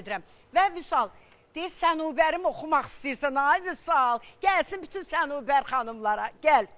edirəm. Və Vüsal, deyir Sənubərim oxumaq istəyirsən, ay Vüsal, gəlsin bütün Sənubər xanımlara, gəl.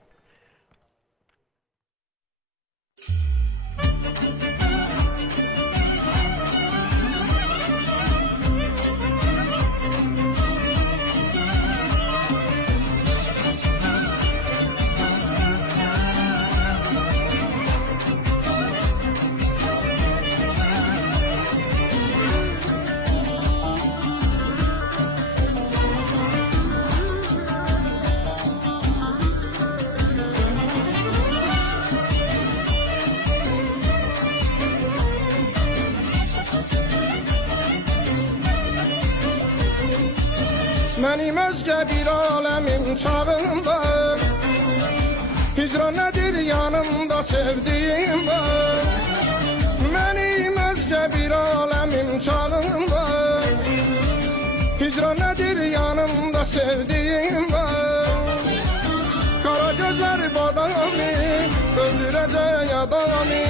Mənim özgə bir aləmin çağında Hicran nədir yanımda sevdiyim var Mənim özgə bir aləmin çağında Hicran nədir yanımda sevdiyim var Kara gözlər badami öldürəcək adamı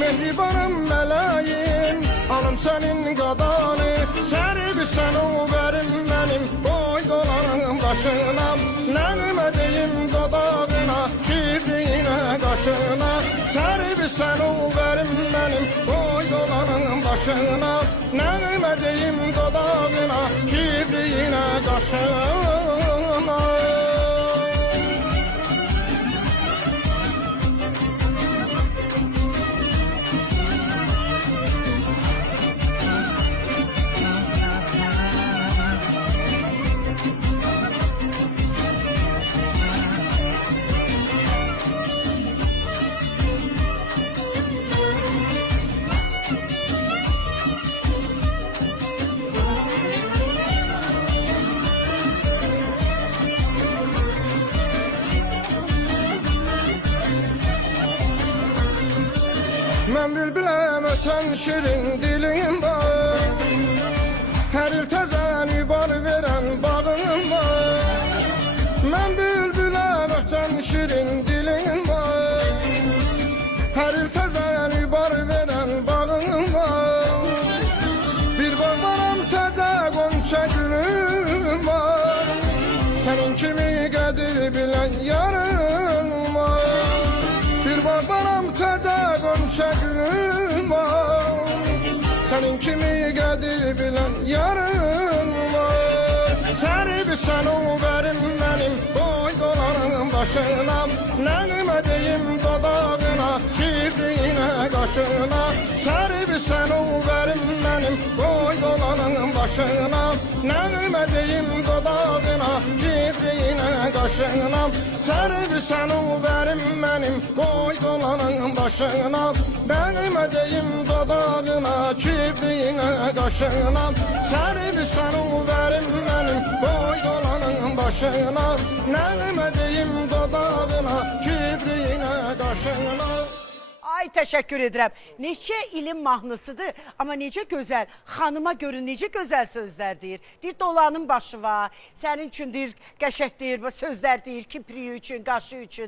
Mehribanım mələyim alım sənin qadanı Sərib sən o verim mənim boy dolanım başına Nəğmə deyim dodağına kibriyinə qaşına Sərib sən o verim mənim boy dolanım başına Nəğmə deyim dodağına kibriyinə qaşına Mən bülbüləm ötən şirin dilim var Hər il təzən übar verən bağım var Mən bülbüləm ötən şirin dilim var Hər il təzən übar verən bağım var Bir bağlaram təzə qonçə gülüm var Sənin kimi qədir bilən yarım var Bir bağlaram təzə qonçə gülüm var Sənin kimi qədir bilən yarım var Sərib sən o verim mənim boy dolanım başına Nəğmə deyim dodağına kibriyinə qaşına Sərib sən o verim mənim boy dolanım başına Nəğmə deyim dodağına kibriyinə qaşına Sərib sən o verim mənim boy dolanım başına Nəğmə deyim dodağına kibriyinə qaşına Sərib sən o verim mənim boy dolanım başına Nəğmə deyim dodağına kibriyinə qaşına Ay təşəkkür edirəm. Neçə ilin mahnısıdır, amma necə gözəl, xanıma görə necə gözəl sözlər deyir. Deyir dolanın başı var, sənin üçün deyir qəşək deyir, sözlər deyir, kipriyi üçün, qaşı üçün.